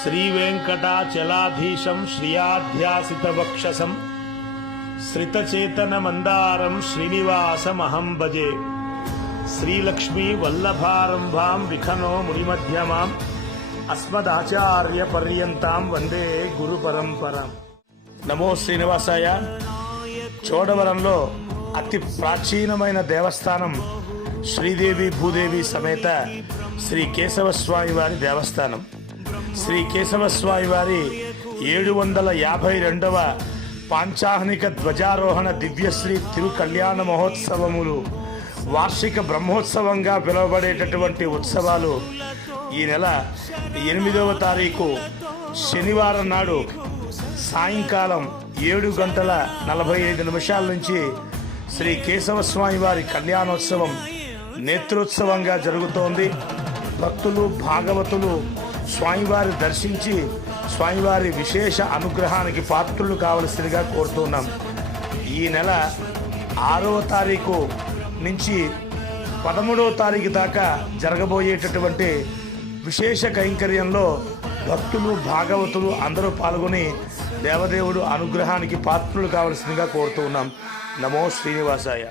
శ్రీవేంకటాచలాధీశం శ్రియాధ్యాసితవక్షసం శ్రితచేతనమందారం శ్రీనివాసమహం భజే శ్రీలక్ష్మీ వల్లభారంభాం విఖనో మునిమధ్యమాం అస్మదాచార్య పర్యంతాం వందే గురు పరంపరాం నమో శ్రీనివాసాయ చోడవరంలో అతి ప్రాచీనమైన దేవస్థానం శ్రీదేవి భూదేవి సమేత శ్రీ కేశవస్వామి వారి దేవస్థానం। శ్రీ కేశవస్వామి వారి ఏడు వందల యాభై రెండవ పాంచాహ్నిక ధ్వజారోహణ దివ్యశ్రీ తిరు కళ్యాణ మహోత్సవములు వార్షిక బ్రహ్మోత్సవంగా పిలువబడేటటువంటి ఉత్సవాలు ఈ నెల ఎనిమిదవ తారీఖు శనివారం నాడు సాయంకాలం ఏడు గంటల నలభై ఐదు నిమిషాల నుంచి శ్రీ కేశవస్వామి వారి కళ్యాణోత్సవం నేత్రోత్సవంగా జరుగుతోంది. భక్తులు భాగవతులు స్వామివారి దర్శించి స్వామివారి విశేష అనుగ్రహానికి పాత్రులు కావలసిందిగా కోరుతున్నాం. ఈ నెల ఆరవ తారీఖు నుంచి పదమూడవ తారీఖు దాకా జరగబోయేటటువంటి విశేష కైంకర్యంలో భక్తులు భాగవతులు అందరూ పాల్గొని దేవదేవుడు అనుగ్రహానికి పాత్రులు కావలసిందిగా కోరుతూ ఉన్నాం నమో శ్రీనివాసాయ.